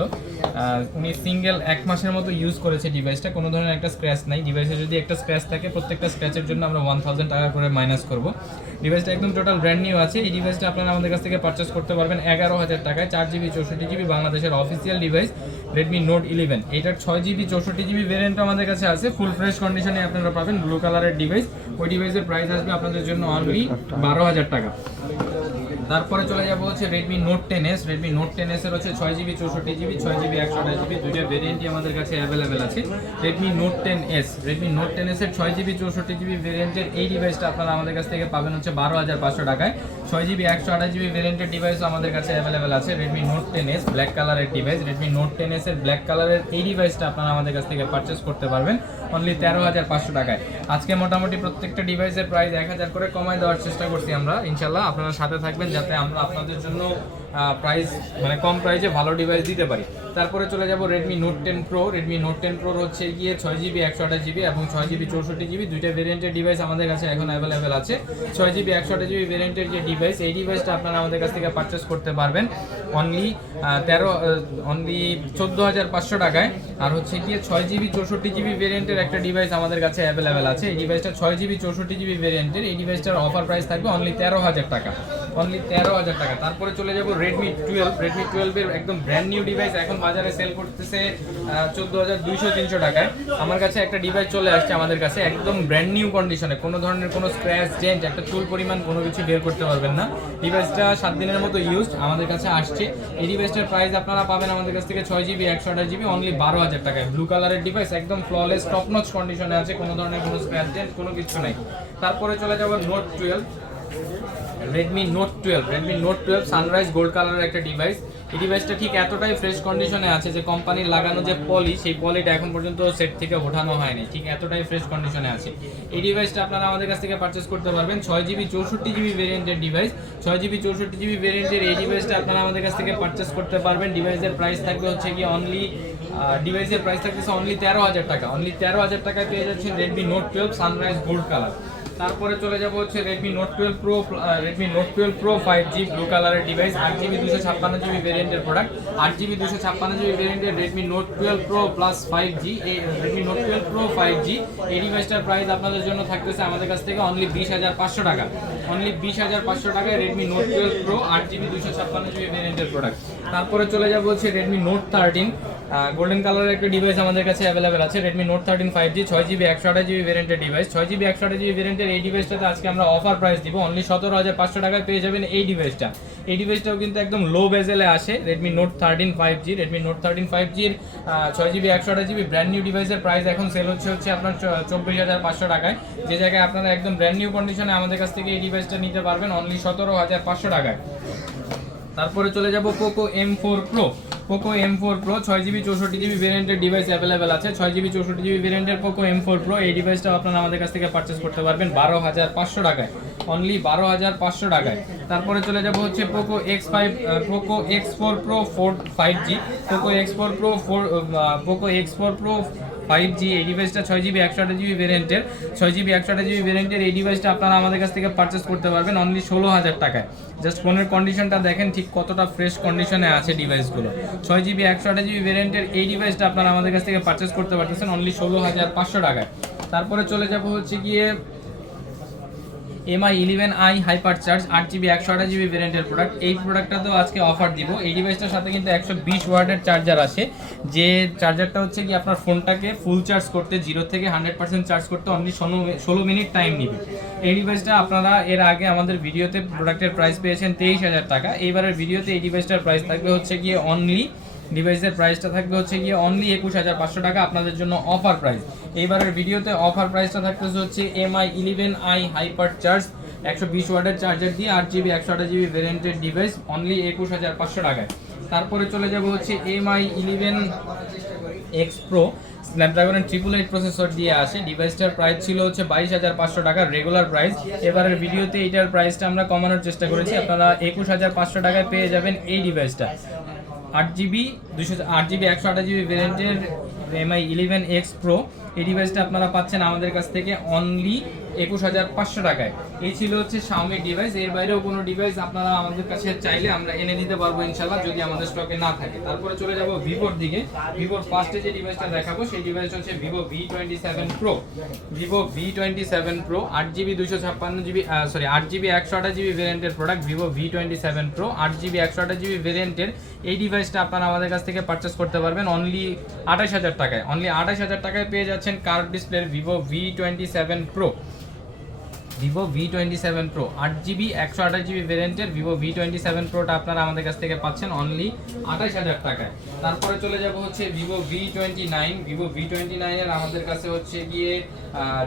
উনি সিঙ্গেল 1 মাসের মতো ইউজ করেছে ডিভাইসটা, কোনো ধরনের একটা স্ক্র্যাচ নাই। ডিভাইসে যদি একটা স্ক্র্যাচ থাকে প্রত্যেকটা স্ক্র্যাচের জন্য আমরা 1000 টাকা করে মাইনাস করব। ডিভাইসটা একদম টোটাল ব্র্যান্ড নিউ আছে। এই ডিভাইসটা আপনারা আমাদের কাছ থেকে পারচেস করতে পারবেন 11,000 টাকায়। 4GB 64GB বাংলাদেশের অফিসিয়াল ডিভাইস Redmi Note 11। এটার 6GB 64GB ভেরিয়েন্ট আমাদের কাছে আছে, ফুল ফ্রেশ কন্ডিশনে আপনারা পাবেন, ব্লু কালারের ডিভাইস। ওই ডিভাইসের প্রাইস আসবে আপনাদের জন্য অনলি 12,000 টাকা। তারপরে চলে যাবো হচ্ছে Redmi Note 10s। Redmi Note 10s এর হচ্ছে 6GB 64GB 6GB 128GB দুইটা ভেরিয়েন্টই আমাদের কাছে অ্যাভেলেবেল আছে। Redmi Note 10s, Redmi Note 10s এর 6GB 64GB ভেরিয়েন্টের এই ডিভাইসটা আপনারা আমাদের কাছ থেকে পাবেন হচ্ছে 12,500 টাকায়। 6GB 128GB ভেরিয়েন্টের ডিভাইসও আমাদের কাছে অ্যাভেলেবেল আছে। Redmi Note 10s ব্ল্যাক কালারের ডিভাইস, Redmi Note 10s এর ব্ল্যাক কালারের এই ডিভাইসটা আপনারা আমাদের কাছ থেকে পারচেজ করতে পারবেন অনলি 13,500 টাকায়। আজকে মোটামুটি প্রত্যেকটা ডিভাইসের প্রাইস 1000 করে কমায় দেওয়ার চেষ্টা করছি আমরা। ইনশাল্লাহ আপনারা সাথে থাকবেন যাতে আমরা আপনাদের জন্য প্রাইস মানে কম প্রাইসে ভালো ডিভাইস দিতে পারি। তারপরে চলে যাব Redmi Note 10 Pro। Redmi Note 10 Pro হচ্ছে গিয়ে 6GB 128GB এবং 6GB 64GB দুইটা ভেরিয়েন্টের ডিভাইস আমাদের কাছে এখন অ্যাভেলেবেল আছে। 6GB 128GB ভেরিয়েন্টের যে ডিভাইস, এই ডিভাইসটা আপনারা আমাদের কাছ থেকে পারচেস করতে পারবেন অনলি 14,500 টাকায়। আর হচ্ছে গিয়ে 6GB 64GB ভেরিয়েন্টের একটা ডিভাইস আমাদের কাছে অ্যাভেলেবেল আছে। এই ডিভাইসটা 6GB 64GB ভেরিয়েন্টের, এই ডিভাইসটার অফার প্রাইস থাকবে অনলি 13,000 টাকা, অনলি 13,000 টাকা। তারপরে চলে যাব Redmi 12। Redmi 12 এর একদম ব্র্যান্ড নিউ ডিভাইস এখন বাজারে সেল করতেছে 14,200-300 টাকায়। আমার কাছে একটা ডিভাইস চলে আসছে আমাদের কাছে একদম ব্র্যান্ড নিউ কন্ডিশনে, কোনো ধরনের কোনো স্ক্র্যাচ ডেন্ট একটা চুল পরিমাণ কোনো কিছু বের করতে পারবেন না। ডিভাইসটা 7 দিনের মতো ইউজড আমাদের কাছে আসছে। এই ডিভাইসটার প্রাইস আপনারা পাবেন আমাদের কাছ থেকে 6GB 128GB অনলি 12,000 টাকায়। ব্লু কালারের ডিভাইস একদম ফ্ললেস টপ নচ কন্ডিশনে আছে, কোনো ধরনের কোনো স্ক্র্যাচ ডেন্ট কোনো কিছু নাই। তারপরে চলে যাব Note 12। Redmi Note 12, Redmi Note 12 sunrise gold কালারের একটা ডিভাইস। এই ডিভাইসটা ঠিক এতটাই ফ্রেশ কন্ডিশনে আছে যে কোম্পানির লাগানো যে পলি, সেই পলিটা এখন পর্যন্ত সেট থেকে ওঠানো হয়নি, ঠিক এতটাই ফ্রেশ কন্ডিশনে আছে। এই ডিভাইসটা আপনারা আমাদের কাছ থেকে পারচেস করতে পারবেন 6GB 64GB ভেরিয়েন্টের ডিভাইস। 6GB 64GB ভেরিয়েন্টের এই ডিভাইসটা আপনারা আমাদের কাছ থেকে পারচেস করতে পারবেন। ডিভাইসের প্রাইস থাকবে হচ্ছে কি অনলি ডিভাইসের প্রাইস থাকতেছে অনলি 13,000 টাকা, অনলি 13,000 টাকায় পেয়ে যাচ্ছেন Redmi Note 12 sunrise gold colour. তারপরে চলে যাব হচ্ছে Redmi Note 12 Pro, Redmi Note 12 Pro 5G blue কালারের ডিভাইস, 8GB 256GB ভেরিয়েন্টের প্রোডাক্ট। 8GB 256GB ভেরিয়েন্টের Redmi Note 12 Pro plus 5G, এই Redmi Note 12 Pro 5G এই ডিভাইসটার প্রাইস আপনাদের জন্য থাকতেছে আমাদের কাছ থেকে অনলি 20,500 টাকা, অনলি 20,500 টাকায় Redmi Note 12 Pro 8GB 256GB ভেরিয়েন্টের প্রোডাক্ট। তারপরে চলে যাব হচ্ছে Redmi Note 13 গোল্ডেন কালারের একটা ডিভাইস আমাদের কাছে অ্যাভেলেবেল আছে। Redmi Note 13 5G 6GB 128GB ভেরিয়েন্টের ডিভাইস। 6GB 128GB ভেরিয়েন্টের এই ডিভাইসটাতে আজকে আমরা অফার প্রাইস দিব অনলি 17,500 টাকায় পেয়ে যাবেন এই ডিভাইসটা। এই ডিভাইসটাও কিন্তু একদম লো বেজেলে আসে Redmi Note 13 5G। Redmi Note 13 5G এর 6GB 128GB ব্র্যান্ড নিউ ডিভাইসের প্রাইস এখন সেল হচ্ছে আপনার 24,500 টাকায়, যে জায়গায় আপনারা একদম ব্র্যান্ড নিউ কন্ডিশনে আমাদের কাছ থেকে এই ডিভাইসটা নিতে পারবেন অনলি 17,500 টাকায়। তারপরে চলে যাব Poco M4 Pro। Poco M4 Pro 6GB 64GB ভেরিয়েন্টের ডিভাইস অ্যাভেলেবেল আছে। 6GB 64GB ভেরিয়েন্টের Poco M4 Pro এই ডিভাইসটাও আপনারা আমাদের কাছ থেকে পারচেস করতে পারবেন 12,500 টাকায়, অনলি 12,500 টাকায়। তারপরে চলে যাব হচ্ছে Poco X4 Pro 5G, Poco X4 Pro 5G এই ডিভাইসটা 6GB 128GB ভেরিয়েন্টের, 6GB 128GB ভেরিয়েন্টের এই ডিভাইসটা আপনারা আমাদের কাছ থেকে পারচেস করতে পারবেন অনলি 16,000 টাকায়। জাস্ট ফোনের কন্ডিশনটা দেখেন ঠিক কতটা ফ্রেশ কন্ডিশনে আছে ডিভাইসগুলো। 6GB 128GB ভেরিয়েন্টের এই ডিভাইসটা আপনারা আমাদের কাছ থেকে পারচেস করতে পারতেছেন অনলি 16,500 টাকায়। তারপরে চলে যাব হচ্ছে গিয়ে MI 11i hyper charge 8GB 128GB ভেরিয়েন্টের প্রোডাক্ট। এই প্রোডাক্টটাতেও আজকে অফার দিব। এই ডিভাইসটার সাথে কিন্তু 120 ওয়াটের চার্জার আসে, যে চার্জারটা হচ্ছে কি আপনার ফোনটাকে ফুল চার্জ করতে 0 থেকে 100% চার্জ করতে অনলি 16 মিনিট টাইম নেবে। এই ডিভাইসটা আপনারা এর আগে আমাদের ভিডিওতে প্রোডাক্টের প্রাইস পেয়েছেন 23,000 টাকা। এইবারের ভিডিওতে এই ডিভাইসটার প্রাইস থাকবে হচ্ছে গিয়ে অনলি ডিভাইসের প্রাইসটা থাকবে হচ্ছে গিয়ে অনলি 21,500 টাকা আপনাদের জন্য অফার প্রাইস। এইবারের ভিডিওতে অফার প্রাইসটা থাকতেছে হচ্ছে MI 11i হাইপার চার্জ 120 ওয়াটের চার্জার দিয়ে 8GB 128GB ভেরিয়েন্টের ডিভাইস অনলি 21,500 টাকায়। তারপরে চলে যাব হচ্ছে MI 11X Pro Snapdragon 888 processor দিয়ে আসে। ডিভাইসটার প্রাইস ছিল হচ্ছে 22,500 টাকা রেগুলার প্রাইস। এবারের ভিডিওতে এটার প্রাইসটা আমরা কমানোর চেষ্টা করেছি, আপনারা 21,500 টাকায় পেয়ে যাবেন এই ডিভাইসটা। 8GB 128GB ভেরিয়েন্টের MI 11X Pro এই ডিভাইসটা আপনারা পাচ্ছেন আমাদের কাছ থেকে অনলি 21,500 টাকায়। এই ছিল হচ্ছে Xiaomi ডিভাইস। এর বাইরেও কোনো ডিভাইস আপনারা আমাদের কাছে চাইলে আমরা এনে দিতে পারবো ইনশাআল্লাহ, যদি আমাদের স্টকে না থাকে। তারপরে চলে যাব ভিভোর দিকে। ভিভোর ফার্স্টে যে ডিভাইসটা দেখাবো সেই ডিভাইসটা হচ্ছে Vivo V27 Pro। Vivo V27 Pro 8GB 128GB ভেরিয়েন্টের product Vivo V27 Pro 8GB 128GB ভেরিয়েন্টের এই ডিভাইসটা আপনারা আমাদের কাছ থেকে পারচেস করতে পারবেন অনলি 28,000 টাকায়, অনলি 28,000 টাকায় পেয়ে যাচ্ছেন কার্ভ ডিসপ্লের Vivo V27 Pro। Vivo V27 pro 8GB 128GB ভ্যারিয়েন্টের ভিভো V27 প্রোটা আপনারা আমাদের কাছ থেকে পাচ্ছেন অনলি 28000 টাকায়। তারপরে চলে যাব হচ্ছে ভিভো V29 এর আমাদের কাছে হচ্ছে গিয়ে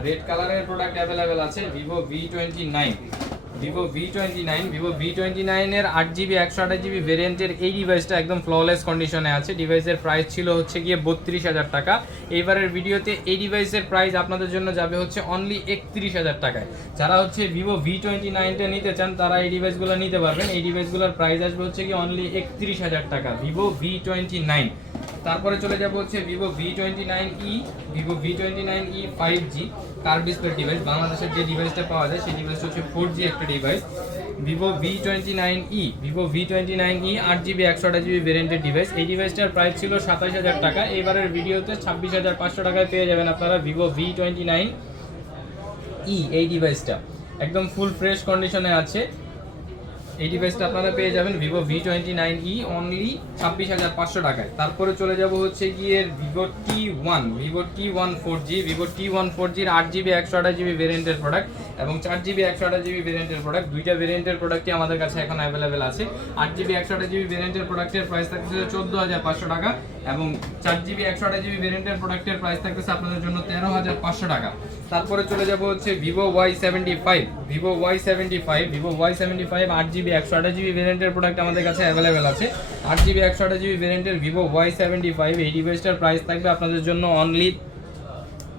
রেড কালারের প্রোডাক্ট অ্যাভেলেবেল আছে। ভিভো V29 এর 8GB 128GB ভ্যারিয়েন্টের এই ডিভাইসটা একদম ফ্ললেস কন্ডিশনে আছে। ডিভাইসের প্রাইস ছিল হচ্ছে গিয়ে 32000 টাকা। এইবারের ভিডিওতে এই ডিভাইসের প্রাইস আপনাদের জন্য যাবে হচ্ছে অনলি 31000 টাকায়। যারা হচ্ছে ভিভো V29টা নিতে চান তারা এই ডিভাইসগুলো নিতে পারবেন। এই ডিভাইসগুলোর প্রাইস আসবে হচ্ছে গিয়ে অনলি 31000 টাকা ভিভো V29। তারপরে চলে যাব হচ্ছে Vivo V29e 5G curve display device. বাংলাদেশের যে ডিভাইসটা পাওয়া যায় সেই ডিভাইসটা হচ্ছে 4G একটা device. Vivo V29e 8GB 128GB ভ্যারিয়েন্টের device. এই ডিভাইসটার প্রাইস ছিল 27000 টাকা। এবারের ভিডিওতে 26500 টাকায় পেয়ে যাবেন আপনারা ভিভো V29e। এই ডিভাইসটা একদম ফুল ফ্রেশ কন্ডিশনে আছে। এই ডিভাইসটা আপনারা পেয়ে যাবেন ভিভো V29e অনলি 26500 টাকায়। তারপরে চলে যাব হচ্ছে গিয়ে ভিভো T1 4Gর 8GB 128GB ভ্যারিয়েন্টের প্রোডাক্ট এবং 4GB 128GB ভ্যারিয়েন্টের প্রোডাক্ট। দুইটা ভ্যারিয়েন্টের প্রোডাক্টই আমাদের কাছে এখন অ্যাভেলেবেল আছে। 8GB 128GB ভ্যারিয়েন্টের প্রোডাক্টের প্রাইস থাকছে 14500 টাকা এবং 4GB 128GB ভ্যারিয়েন্টের প্রোডাক্টের প্রাইস থাকতেছে আপনাদের জন্য 13500 টাকা। তারপরে চলে যাব হচ্ছে ভিভো Y75 8GB 128GB ভ্যারিয়েন্টের প্রোডাক্ট আমাদের কাছে অ্যাভেলেবেল আছে। 8GB 128GB ভ্যারিয়েন্টের ভিভো Y75 এই ডিভাইসটার প্রাইস থাকবে আপনাদের জন্য অনলি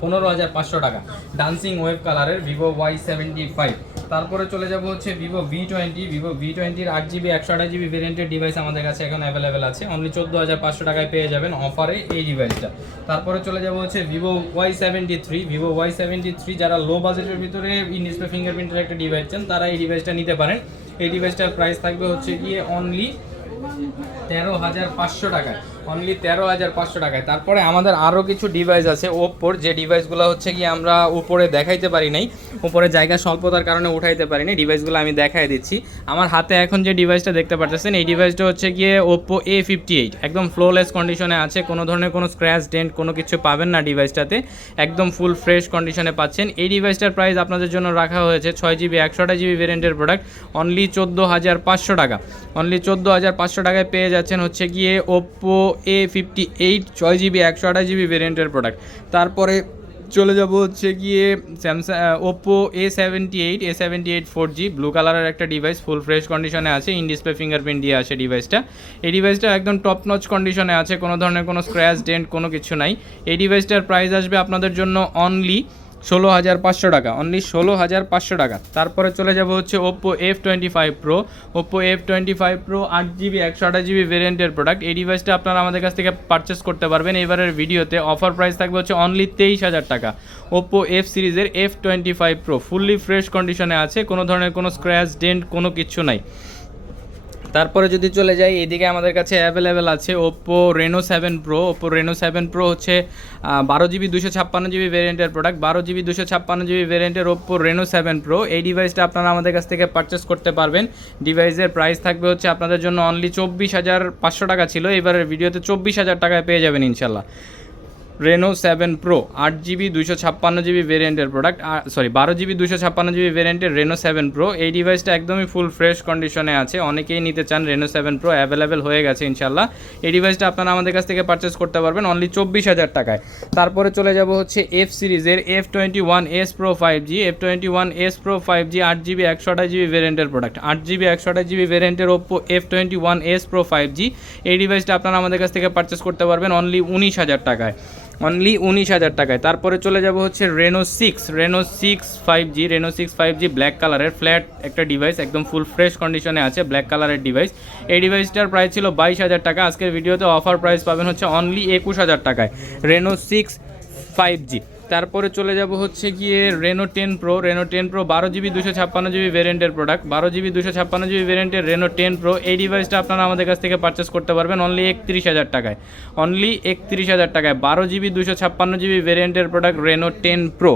15500 টাকা ডান্সিং ওয়েব কালারের ভিভো Y75। তারপরে চলে যাব হচ্ছে ভিভো V20 এর 8GB 128GB ভ্যারিয়েন্টের ডিভাইস আমাদের কাছে এখন অ্যাভেলেবেল আছে। অনলি 14500 টাকায় পেয়ে যাবেন অফারে এই ডিভাইসটা। তারপরে চলে যাব হচ্ছে ভিভো Y73 যারা লো বাজেটের ভিতরে ইন ডিসপ্লে ফিঙ্গারপ্রিন্টের একটা ডিভাইস চান তারা এই ডিভাইসটা নিতে পারেন। এই ডিভাইসটার প্রাইস থাকবে হচ্ছে গিয়ে অনলি 13500 টাকায়, অনলি 13500 টাকায়। তারপরে আমাদের আরও কিছু ডিভাইস আছে ওপ্পোর, যে ডিভাইসগুলো হচ্ছে কি আমরা উপরে দেখাইতে পারি নাই, উপরে জায়গা স্বল্পতার কারণে উঠাইতে পারি নাই। ডিভাইসগুলো আমি দেখাই দিচ্ছি। আমার হাতে এখন যে ডিভাইসটা দেখতে পাচ্ছেন এই ডিভাইসটা হচ্ছে গিয়ে ওপ্পো A58, একদম ফ্লোলেস কন্ডিশনে আছে। কোনো ধরনের কোনো স্ক্র্যাচ ডেন্ট কোনো কিছু পাবেন না ডিভাইসটাতে, একদম ফুল ফ্রেশ কন্ডিশনে পাচ্ছেন। এই ডিভাইসটার প্রাইস আপনাদের জন্য রাখা হয়েছে 6GB 128GB ভ্যারিয়েন্টের প্রোডাক্ট অনলি 14500 টাকা। অনলি 14500 টাকায় পেয়ে যাচ্ছেন হচ্ছে গিয়ে ওপ্পো A58 6GB 128GB ভ্যারিয়েন্টের প্রোডাক্ট। তারপরে চলে যাব হচ্ছে গিয়ে ওপ্পো A78 4G ব্লু কালারের একটা ডিভাইস, ফুল ফ্রেশ কন্ডিশনে আছে, ইন ডিসপ্লে ফিঙ্গারপ্রিন্ট দিয়ে আসে ডিভাইসটা। এই ডিভাইসটা একদম টপ নচ কন্ডিশনে আছে, কোনো ধরনের কোনো স্ক্র্যাচ ডেন্ট কোনো কিছু নাই। এই ডিভাইসটার প্রাইস আসবে আপনাদের জন্য অনলি 16500 টাকা, অনলি 16500 টাকা। তারপরে চলে যাব হচ্ছে Oppo F25 Pro 8GB 128GB ভ্যারিয়েন্টের প্রোডাক্ট। এই ডিভাইসটা আপনারা আমাদের কাছ থেকে পারচেস করতে পারবেন। এবারের ভিডিওতে অফার প্রাইস থাকবে হচ্ছে অনলি 23000 টাকা। ওপ্পো F সিরিজের F25 Pro ফুললি ফ্রেশ কন্ডিশনে আছে, কোনো ধরনের কোনো স্ক্র্যাচ ডেন্ট কোনো কিছু নাই। তারপরে যদি চলে যাই এদিকে আমাদের কাছে অ্যাভেলেবেল আছে ওপ্পো রেনো 7 Pro হচ্ছে 12GB 256GB ভ্যারিয়েন্টের প্রোডাক্ট। 12GB 256GB ভ্যারিয়েন্টের ওপ্পো রেনো 7 Pro এই ডিভাইসটা আপনারা আমাদের কাছ থেকে পারচেস করতে পারবেন। ডিভাইসের প্রাইস থাকবে হচ্ছে আপনাদের জন্য অনলি 24500 টাকা ছিল, এবারের ভিডিওতে 24000 টাকায় পেয়ে যাবেন ইনশাল্লাহ। রেনো 7 Pro 8GB 256GB ভ্যারিয়েন্টের প্রোডাক্ট, 12GB 256GB ভ্যারিয়েন্টের রেনো 7 Pro এই ডিভাইসটা একদমই ফুল ফ্রেশ কন্ডিশনে আছে। অনেকেই নিতে চান, রেনো 7 Pro অ্যাভেলেবেল হয়ে গেছে ইনশাল্লাহ। এই ডিভাইসটা আপনারা আমাদের কাছ থেকে পারচেস করতে পারবেন অনলি 24000 টাকায়। তারপরে চলে যাব হচ্ছে F সিরিজের F21s Pro 5G 8GB 128GB ভ্যারিয়েন্টের প্রোডাক্ট। 8GB 128GB ভ্যারিয়েন্টের ওপ্পো F21s Pro 5G এই ডিভাইসটা আপনারা আমাদের কাছ থেকে পারচেস করতে পারবেন অনলি 19000 টাকায়, অনলি 19000 টাকায়। তারপরে চলে যাব হচ্ছে রেনো 6 5G ব্ল্যাক কালারের ফ্ল্যাট একটা ডিভাইস, একদম ফুল ফ্রেশ কন্ডিশনে আছে, ব্ল্যাক কালারের ডিভাইস। এই ডিভাইসটার প্রাইস ছিল 22000 টাকা, আজকের ভিডিওতে অফার প্রাইস পাবেন হচ্ছে অনলি 21000 টাকায় রেনো 6 5G। তারপরে চলে যাব হচ্ছে গিয়ে রেনো 10 Pro 12GB 256GB ভ্যারিয়েন্টের প্রোডাক্ট। 12GB 256GB ভ্যারিয়েন্টের রেনো 10 Pro এই ডিভাইসটা আপনারা আমাদের কাছ থেকে পারচেস করতে পারবেন অনলি 31000 টাকায়, অনলি 31000 টাকায়। 12GB 256GB ভ্যারিয়েন্টের প্রোডাক্ট রেনো 10 Pro।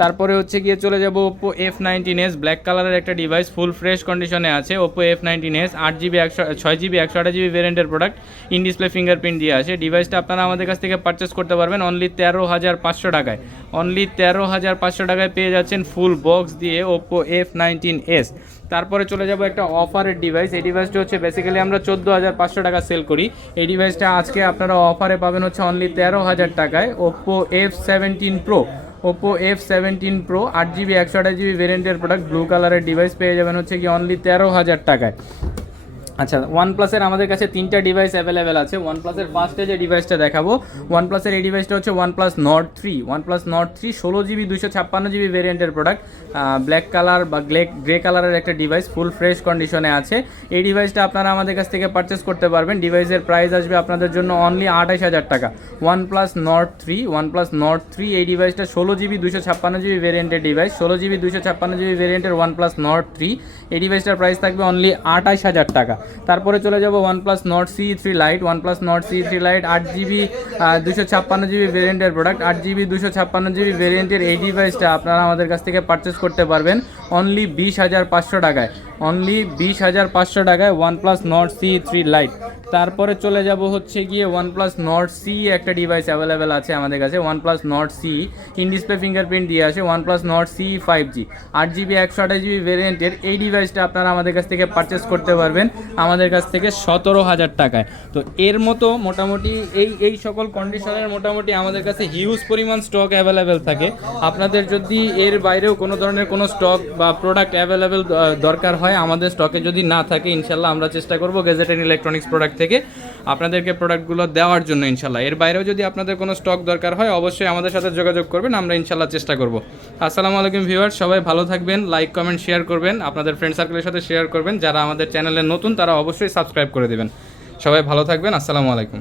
তারপরে হচ্ছে গিয়ে চলে যাব ওপো F19s, ব্ল্যাক কালারের একটা ডিভাইস, ফুল ফ্রেশ কন্ডিশনে আছে। Oppo F19s 8GB 6GB 128GB ভেরিয়েন্টের প্রোডাক্ট, ইন ডিসপ্লে ফিঙ্গারপ্রিন্ট দিয়ে আসে। ডিভাইসটা আপনারা আমাদের কাছ থেকে পারচেস করতে পারবেন অনলি 13,500 টাকায়। অনলি 13,500 টাকায় পেয়ে যাচ্ছেন ফুল বক্স দিয়ে ওপো F19s। তারপরে চলে যাব একটা অফারের ডিভাইস। এই ডিভাইসটা হচ্ছে বেসিক্যালি আমরা 14,500 টাকা সেল করি। এই ডিভাইসটা আজকে আপনারা অফারে পাবেন হচ্ছে অনলি 13,000 টাকায়। Oppo F17 Pro, Oppo F17 Pro 8GB 128GB ভেরিয়েন্টের প্রোডাক্ট, ব্লু কালারের ডিভাইস পেয়ে যাবেন হচ্ছে কি অনলি 13,000 টাকায়। আচ্ছা, ওয়ানপ্লাসের আমাদের কাছে 3টা ডিভাইস অ্যাভেলেবেল আছে। ওয়ানপ্লাসের ফার্স্টে যে ডিভাইসটা দেখাবো, ওয়ানপ্লাসের এই ডিভাইসটা হচ্ছে OnePlus Nord 3। OnePlus Nord 3 16GB 256GB ভেরিয়েন্টের প্রোডাক্ট, ব্ল্যাক কালার বা গ্রে কালারের একটা ডিভাইস, ফুল ফ্রেশ কন্ডিশনে আছে। এই ডিভাইসটা আপনারা আমাদের কাছ থেকে পারচেস করতে পারবেন। ডিভাইসের প্রাইস আসবে আপনাদের জন্য অনলি 28,000 টাকা। ওয়ানপ্লাস নর্ড 3, ওয়ানপ্লাস নর্ড 3 এই ডিভাইসটা 16GB 256GB ভেরিয়েন্টের ডিভাইস, 16GB 256GB ভেরিয়েন্টের ওয়ানপ্লাস নর্ড 3। এই ডিভাইসটার প্রাইস থাকবে অনলি 28,000 টাকা। তারপরে চলে যাব OnePlus Nord CE3 light. OnePlus Nord CE3 light 8GB 256GB ভেরিয়েন্টের প্রোডাক্ট, 8GB 256GB ভেরিয়েন্টের এই ডিভাইসটা আপনারা আমাদের কাছ থেকে পারচেস করতে পারবেন অনলি 20,500 টাকায়। অনলি 20,500 টাকায় ওয়ানপ্লাস নর্ড CE3 লাইট। তারপরে চলে যাব হচ্ছে গিয়ে ওয়ানপ্লাস নর্ড CE একটা ডিভাইস অ্যাভেলেবেল আছে আমাদের কাছে, OnePlus Nord CE, in display fingerprint দিয়ে আসে। OnePlus Nord CE 5G 8GB 128GB ভেরিয়েন্টের এই ডিভাইসটা আপনারা আমাদের কাছ থেকে পারচেস করতে পারবেন আমাদের কাছ থেকে 17,000 টাকায়। তো এর মতো মোটামুটি এই সকল কন্ডিশনের মোটামুটি আমাদের কাছে হিউজ পরিমাণ স্টক অ্যাভেলেবেল থাকে। আপনাদের যদি এর বাইরেও কোনো ধরনের কোনো স্টক বা প্রোডাক্ট অ্যাভেলেবেল দরকার হয়, আমাদের স্টকে যদি না থাকে, ইনশাল্লাহ আমরা চেষ্টা করব গ্যাজেট এন্ড ইলেকট্রনিক্স প্রোডাক্ট থেকে আপনাদেরকে প্রোডাক্টগুলো দেওয়ার জন্য ইনশাল্লাহ। এর বাইরেও যদি আপনাদের কোনো স্টক দরকার হয় অবশ্যই আমাদের সাথে যোগাযোগ করবেন, আমরা ইনশাল্লাহ চেষ্টা করব। আসসালামু আলাইকুম ভিউয়ার্স, সবাই ভালো থাকবেন, লাইক কমেন্ট শেয়ার করবেন, আপনাদের ফ্রেন্ড সার্কেলের সাথে শেয়ার করবেন। যারা আমাদের চ্যানেলে নতুন তারা অবশ্যই সাবস্ক্রাইব করে দেবেন। সবাই ভালো থাকবেন, আসসালামু আলাইকুম।